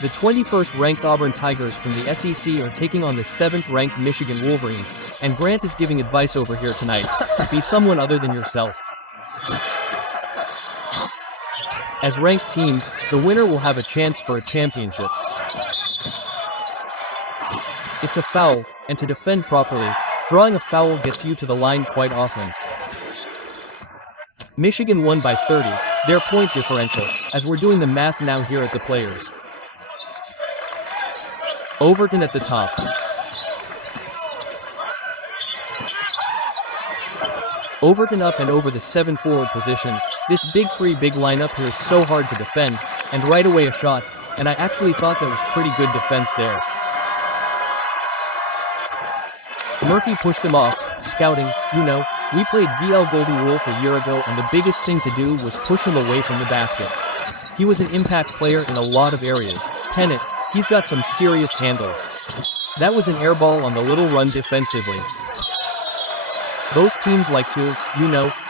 The 21st-ranked Auburn Tigers from the SEC are taking on the 7th-ranked Michigan Wolverines, and Grant is giving advice over here tonight. Be someone other than yourself. As ranked teams, the winner will have a chance for a championship. It's a foul, and to defend properly, drawing a foul gets you to the line quite often. Michigan won by 30, their point differential, as we're doing the math now here at the players. Overton at the top. Overton up and over the 7 forward position. This big lineup here is so hard to defend, and right away a shot, and I actually thought that was pretty good defense there. Murphy pushed him off, scouting. We played VL Golden Wolf a year ago, and the biggest thing to do was push him away from the basket. He was an impact player in a lot of areas. Pennant, he's got some serious handles. That was an air ball on the little run defensively. Both teams like to,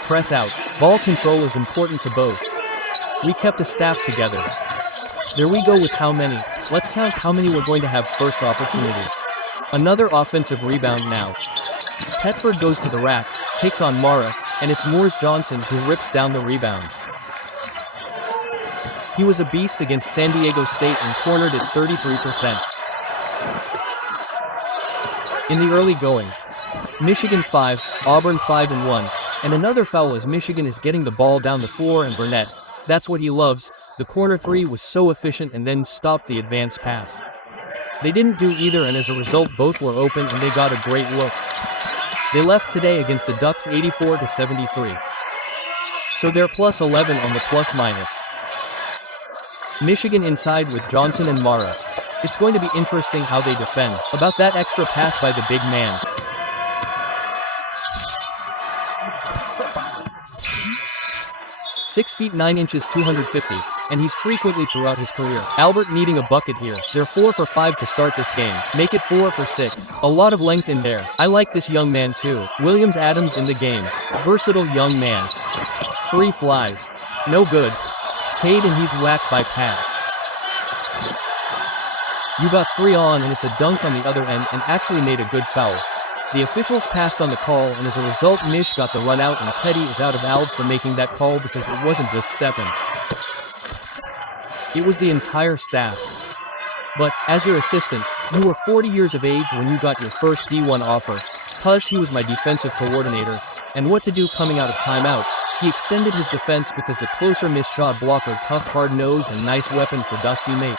press out. Ball control is important to both. We kept a staff together. There we go with how many. Let's count how many we're going to have first opportunity. Another offensive rebound now. Petford goes to the rack, takes on Mara, and it's Moores Johnson who rips down the rebound. He was a beast against San Diego State and cornered at 33%. In the early going, Michigan 5, Auburn 5-1, and another foul as Michigan is getting the ball down the floor, and Burnett, that's what he loves. The corner three was so efficient and then stopped the advance pass. They didn't do either, and as a result both were open and they got a great look. They left today against the Ducks 84-73. So they're plus 11 on the plus minus. Michigan inside with Johnson and Mara. It's going to be interesting how they defend. About that extra pass by the big man. "6 feet 9 inches 250, and he's frequently throughout his career. Albert needing a bucket here. They're 4 for 5 to start this game. Make it 4 for 6. A lot of length in there. I like this young man too. Williams Adams in the game. Versatile young man. 3 flies. No good. Cade, and he's whacked by Pat. You got 3 on, and it's a dunk on the other end, and actually made a good foul. The officials passed on the call, and as a result Mish got the run out, and Petty is out of Alb for making that call because it wasn't just stepping. It was the entire staff. But, as your assistant, you were 40 years of age when you got your first D1 offer. Cuz he was my defensive coordinator, and what to do coming out of timeout, he extended his defense because the closer Mish shot blocker, tough hard nose, and nice weapon for Dusty mate.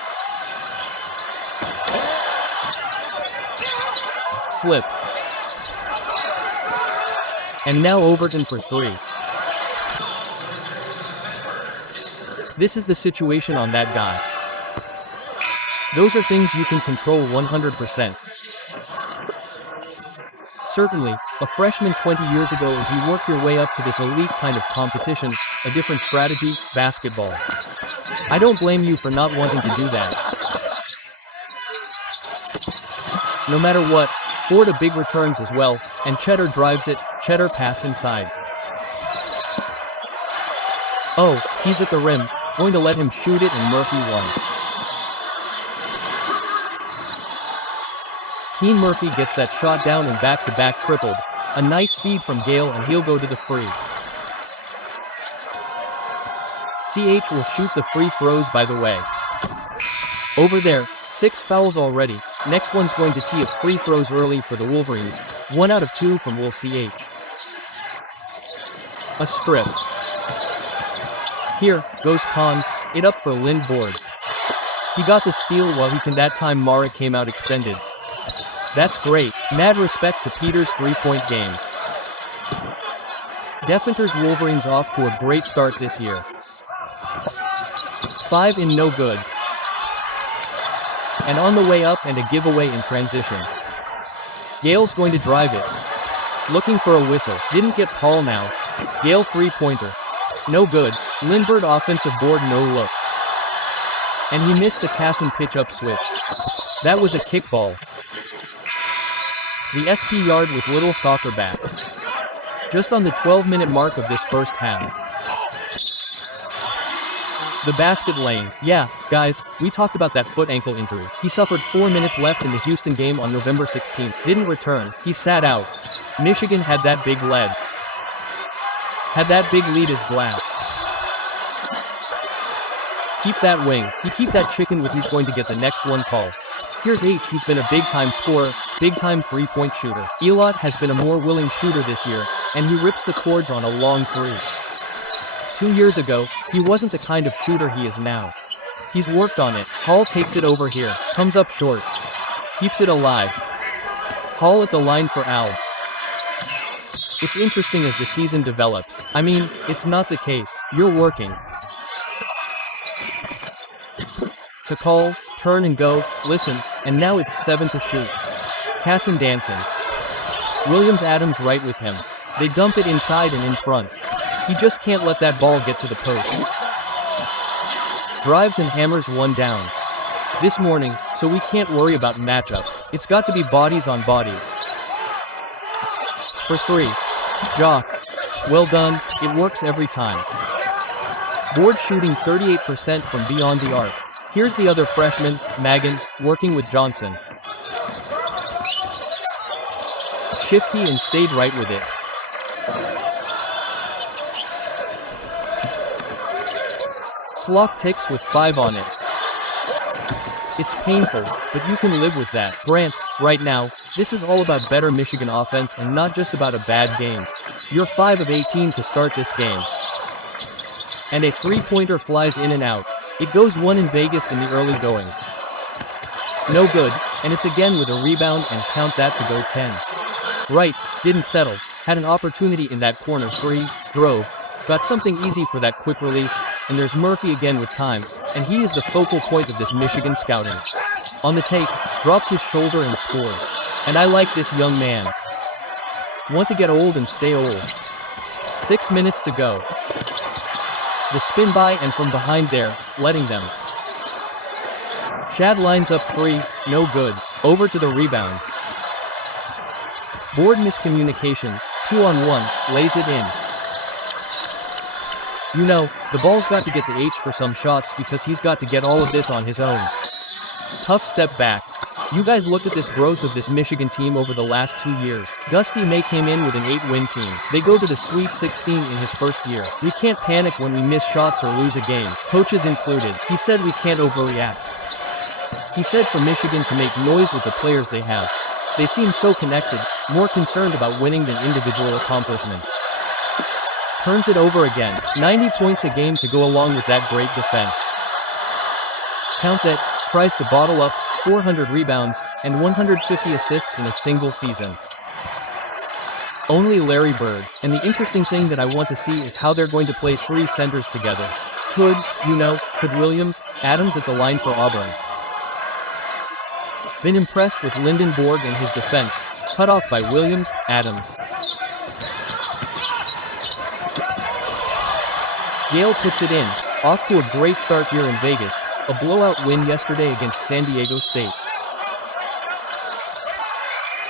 Slips. And now Overton for 3. This is the situation on that guy. Those are things you can control 100%. Certainly, a freshman 20 years ago, as you work your way up to this elite kind of competition, a different strategy, basketball. I don't blame you for not wanting to do that. No matter what, Ford a big returns as well, and Cheddar drives it. Cheddar pass inside. Oh, he's at the rim, going to let him shoot it, and Murphy won. Keen Murphy gets that shot down and back-to-back tripled. A nice feed from Gale, and he'll go to the free. CH will shoot the free throws, by the way. Over there, 6 fouls already. Next one's going to tee up free throws early for the Wolverines. 1 out of 2 from Will CH. A strip. Here goes Cons, it up for Lindborg. He got the steal while he can. That time Mara came out extended. That's great. Mad respect to Peter's 3-point game. Devonter's Wolverines off to a great start this year. 5 in no good. And on the way up, and a giveaway in transition. Gale's going to drive it. Looking for a whistle. Didn't get Paul now. Gale 3-pointer. No good. Lindbergh offensive board, no look. And he missed the Casson pitch-up switch. That was a kickball. The SP yard with little soccer bat. Just on the 12-minute mark of this first half. The basket lane. Yeah, guys, we talked about that foot ankle injury. He suffered 4 minutes left in the Houston game on November 16th. Didn't return. He sat out. Michigan had that big lead. Had that big lead as glass. Keep that wing. He keep that chicken with he's going to get the next one call. Here's H. He's been a big-time scorer, big-time three-point shooter. Elot has been a more willing shooter this year, and he rips the cords on a long three. 2 years ago, he wasn't the kind of shooter he is now. He's worked on it. Hall takes it over here, comes up short, keeps it alive. Hall at the line for Al. It's interesting as the season develops. I mean, it's not the case. You're working to call, turn and go, listen, and now it's 7 to shoot. Casson dancing. Williams Adams right with him. They dump it inside and in front. He just can't let that ball get to the post. Drives and hammers one down. This morning, so we can't worry about matchups. It's got to be bodies on bodies. For 3. Jock. Well done, it works every time. Board shooting 38% from beyond the arc. Here's the other freshman, Magan, working with Johnson. Shifty and stayed right with it. Slock ticks with 5 on it. It's painful, but you can live with that. Grant, right now, this is all about better Michigan offense and not just about a bad game. You're 5 of 18 to start this game. And a three-pointer flies in and out. It goes 1 in Vegas in the early going. No good, and it's again with a rebound and count that to go 10. Right, didn't settle, had an opportunity in that corner 3, drove, got something easy for that quick release, and there's Murphy again with time, and he is the focal point of this Michigan scouting. On the take, drops his shoulder and scores. And I like this young man. Want to get old and stay old. 6 minutes to go. The spin by and from behind there, letting them. Shad lines up 3, no good, over to the rebound. Board miscommunication, 2-on-1, lays it in. You know, the ball's got to get to H for some shots because he's got to get all of this on his own. Tough step back. You guys look at this growth of this Michigan team over the last 2 years. Dusty May came in with an 8-win team. They go to the Sweet 16 in his first year. We can't panic when we miss shots or lose a game, coaches included. He said we can't overreact. He said for Michigan to make noise with the players they have. They seem so connected, more concerned about winning than individual accomplishments. Turns it over again. 90 points a game to go along with that great defense. Count that, tries to bottle up 400 rebounds and 150 assists in a single season. Only Larry Bird. And the interesting thing that I want to see is how they're going to play 3 centers together. Could Williams, Adams at the line for Auburn. Been impressed with Lyndon Borg and his defense, cut off by Williams, Adams. Gale puts it in, off to a great start here in Vegas, a blowout win yesterday against San Diego State.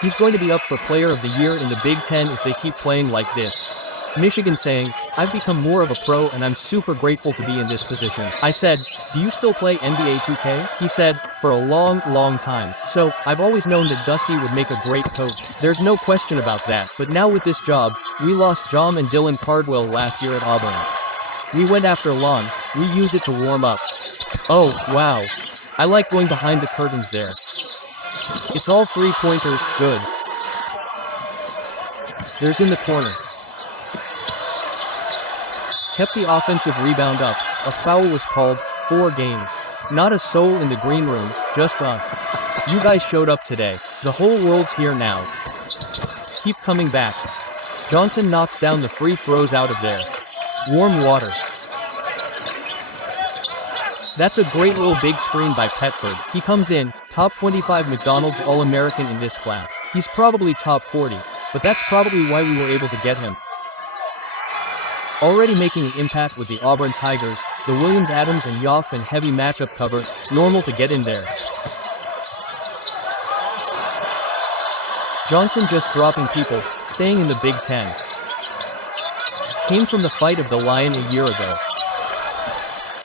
He's going to be up for Player of the Year in the Big Ten if they keep playing like this. Michigan saying, I've become more of a pro and I'm super grateful to be in this position. I said, do you still play NBA 2K? He said, for a long, long time. So, I've always known that Dusty would make a great coach. There's no question about that. But now with this job, we lost Jom and Dylan Cardwell last year at Auburn. We went after Lon, we use it to warm up. Oh, wow. I like going behind the curtains there. It's all 3-pointers, good. There's in the corner. Kept the offensive rebound up. A foul was called, 4 games. Not a soul in the green room, just us. You guys showed up today. The whole world's here now. Keep coming back. Johnson knocks down the free throws out of there. Warm water. That's a great little big screen by Petford. He comes in, top 25 McDonald's All-American in this class. He's probably top 40, but that's probably why we were able to get him. Already making an impact with the Auburn Tigers, the Williams Adams and Yoff and heavy matchup cover, normal to get in there. Johnson just dropping people, staying in the Big Ten. Came from the fight of the Lion a year ago.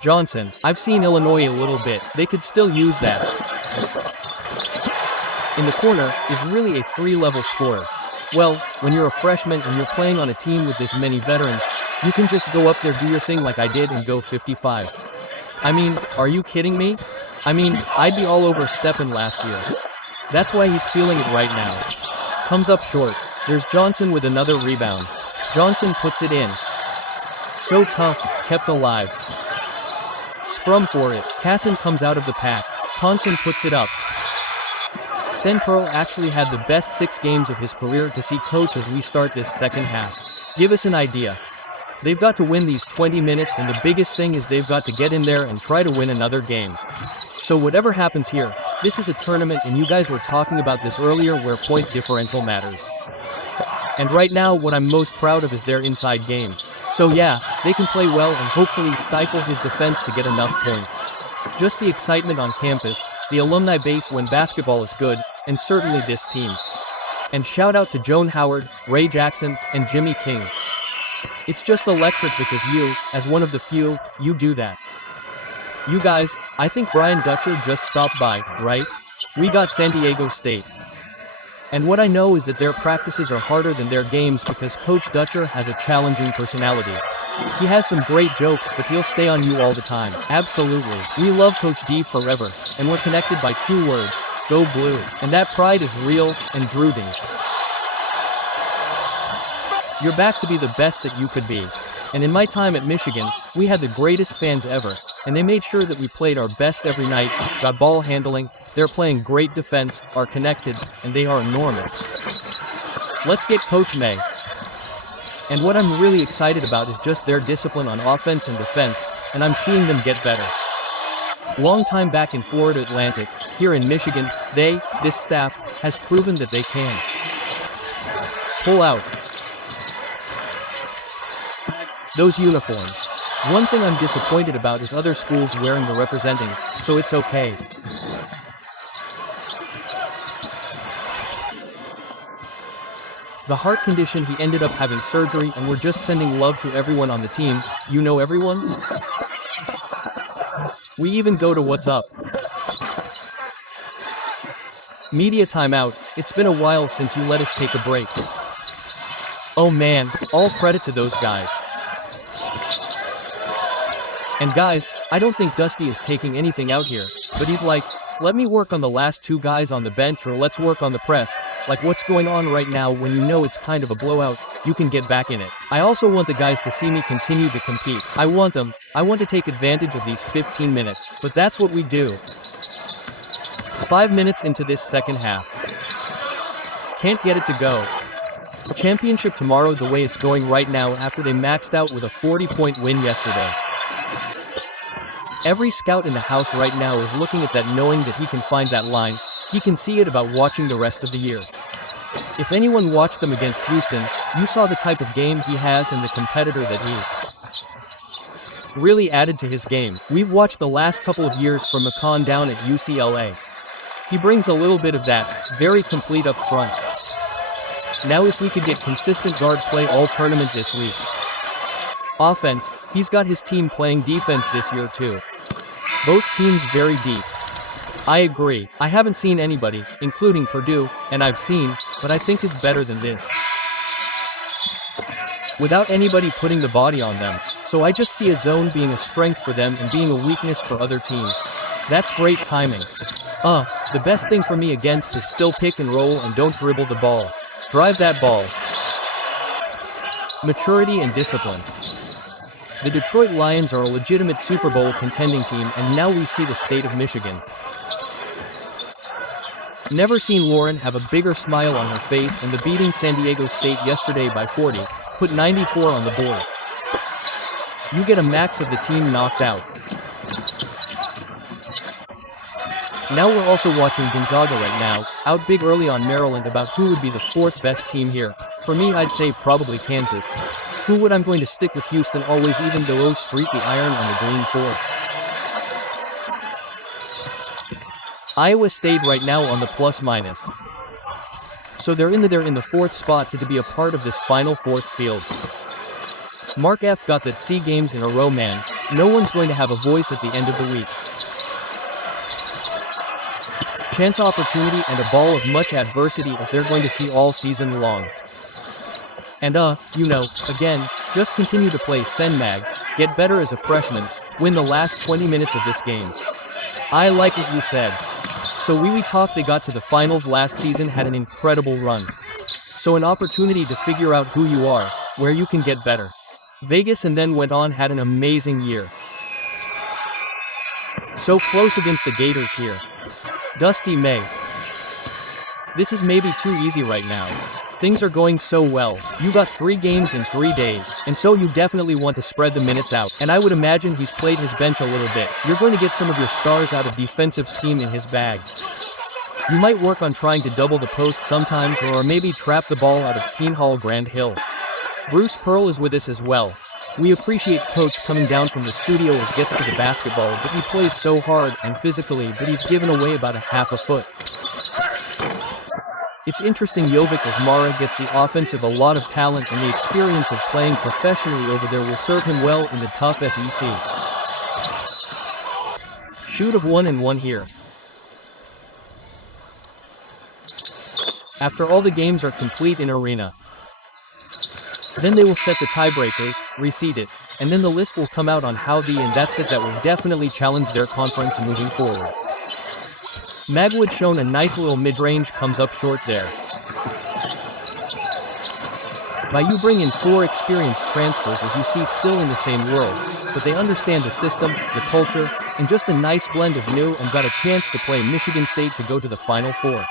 Johnson, I've seen Illinois a little bit, they could still use that. In the corner is really a three-level scorer. Well, when you're a freshman and you're playing on a team with this many veterans, you can just go up there, do your thing like I did, and go 55. I mean, are you kidding me? I mean, I'd be all over Steppen last year. That's why he's feeling it right now. Comes up short. There's Johnson with another rebound. Johnson puts it in. So tough, kept alive. Scrum for it. Casson comes out of the pack. Ponson puts it up. Stenpearl actually had the best 6 games of his career to see coach as we start this second half. Give us an idea. They've got to win these 20 minutes, and the biggest thing is they've got to get in there and try to win another game. So whatever happens here, this is a tournament, and you guys were talking about this earlier where point differential matters. And right now what I'm most proud of is their inside game. So yeah, they can play well and hopefully stifle his defense to get enough points. Just the excitement on campus, the alumni base when basketball is good, and certainly this team. And shout out to Joan Howard, Ray Jackson, and Jimmy King. It's just electric because you, as one of the few, you do that. You guys, I think Brian Dutcher just stopped by, right? We got San Diego State. And what I know is that their practices are harder than their games because Coach Dutcher has a challenging personality. He has some great jokes, but he'll stay on you all the time. Absolutely. We love Coach D forever, and we're connected by 2 words, go blue. And that pride is real and brooding. You're back to be the best that you could be. And in my time at Michigan, we had the greatest fans ever, and they made sure that we played our best every night, got ball handling, they're playing great defense, are connected, and they are enormous. Let's get Coach May. And what I'm really excited about is just their discipline on offense and defense, and I'm seeing them get better. Long time back in Florida Atlantic, here in Michigan, this staff, has proven that they can pull out those uniforms. One thing I'm disappointed about is other schools wearing the representing, so it's okay. The heart condition, he ended up having surgery, and we're just sending love to everyone on the team. You know everyone? We even go to What's Up. Media timeout. It's been a while since you let us take a break. Oh man, all credit to those guys. And guys, I don't think Dusty is taking anything out here, but he's like, let me work on the last 2 guys on the bench, or let's work on the press. Like what's going on right now when you know it's kind of a blowout, you can get back in it. I also want the guys to see me continue to compete. I want to take advantage of these 15 minutes, but that's what we do. 5 minutes into this second half. Can't get it to go. Championship tomorrow the way it's going right now after they maxed out with a 40-point win yesterday. Every scout in the house right now is looking at that knowing that he can find that line. He can see it about watching the rest of the year. If anyone watched them against Houston, you saw the type of game he has and the competitor that he really added to his game. We've watched the last couple of years from McCon down at UCLA. He brings a little bit of that, very complete up front. Now if we could get consistent guard play all tournament this week. Offense, he's got his team playing defense this year too. Both teams very deep. I agree. I haven't seen anybody, including Purdue, and I've seen, but I think is better than this. Without anybody putting the body on them, so I just see a zone being a strength for them and being a weakness for other teams. That's great timing. The best thing for me against is still pick and roll and don't dribble the ball. Drive that ball. Maturity and discipline. The Detroit Lions are a legitimate Super Bowl contending team, and now we see the state of Michigan. Never seen Lauren have a bigger smile on her face, and the beating San Diego State yesterday by 40, put 94 on the board. You get a max of the team knocked out. Now we're also watching Gonzaga right now, out big early on Maryland about who would be the 4th best team here. For me, I'd say probably Kansas. Who would I'm going to stick with Houston always, even though O's streak the iron on the green 4. Iowa State right now on the plus minus. So they're in the 4th spot to be a part of this final 4th field. Mark F got that C games in a row, man. no one's going to have a voice at the end of the week. Chance, opportunity, and a ball of much adversity as they're going to see all season long. And again, just continue to play Senmag, get better as a freshman, win the last 20 minutes of this game. I like what you said. So we talked, they got to the finals last season, had an incredible run. So an opportunity to figure out who you are, where you can get better. Vegas and then went on, had an amazing year. So close against the Gators here. Dusty May. This is maybe too easy right now. Things are going so well. You got 3 games in 3 days, and so you definitely want to spread the minutes out. And I would imagine he's played his bench a little bit. You're going to get some of your stars out of defensive scheme in his bag. You might work on trying to double the post sometimes, or maybe trap the ball out of Keene Hall Grand Hill. Bruce Pearl is with us as well. We appreciate Coach coming down from the studio as gets to the basketball, but he plays so hard and physically, but he's given away about a half a foot. It's interesting, Jovic Asmara gets the offensive, a lot of talent, and the experience of playing professionally over there will serve him well in the tough SEC. Shoot of 1 and 1 here. After all the games are complete in arena. Then they will set the tiebreakers, reseed it, and then the list will come out on how that will definitely challenge their conference moving forward. Magwood shown a nice little mid-range, comes up short there. You bring in 4 experienced transfers, as you see, still in the same world, but they understand the system, the culture, and just a nice blend of new, and got a chance to play Michigan State to go to the Final Four.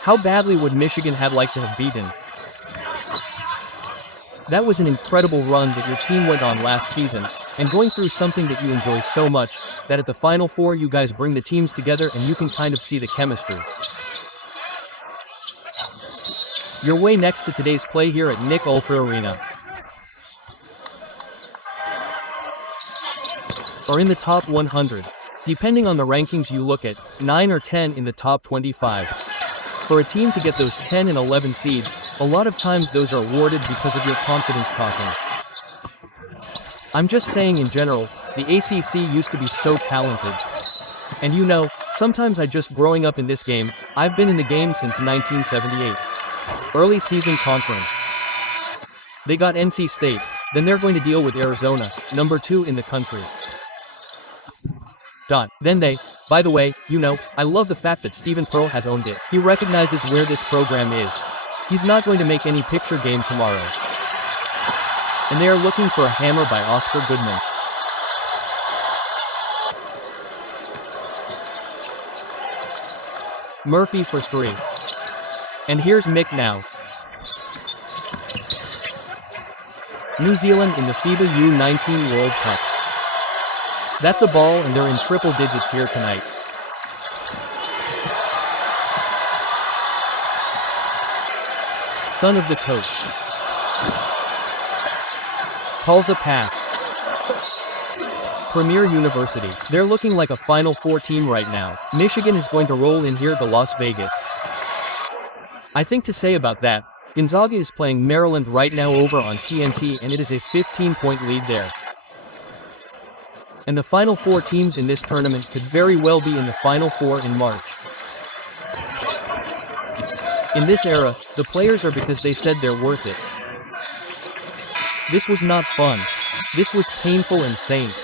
How badly would Michigan have liked to have beaten? That was an incredible run that your team went on last season, and going through something that you enjoy so much, that at the Final Four you guys bring the teams together and you can kind of see the chemistry. Your way next to today's play here at Nick Ultra Arena. Are in the top 100. Depending on the rankings you look at, 9 or 10 in the top 25. For a team to get those 10 and 11 seeds, a lot of times those are awarded because of your confidence talking. I'm just saying in general, the ACC used to be so talented. And sometimes growing up in this game, I've been in the game since 1978. Early season conference. They got NC State, then they're going to deal with Arizona, number 2 in the country. Then they, by the way, I love the fact that Stephen Pearl has owned it. He recognizes where this program is. He's not going to make any picture game tomorrow. And they are looking for a hammer by Oscar Goodman. Murphy for 3. And here's Mick now. New Zealand in the FIBA U19 World Cup. That's a ball, and they're in triple digits here tonight. Son of the coach. Calls a pass. Premier University. They're looking like a Final Four team right now. Michigan is going to roll in here to Las Vegas. I think to say about that, Gonzaga is playing Maryland right now over on TNT, and it is a 15-point lead there. And the Final Four teams in this tournament could very well be in the Final Four in March. In this era, the players are because they said they're worth it. This was not fun. This was painful and saint.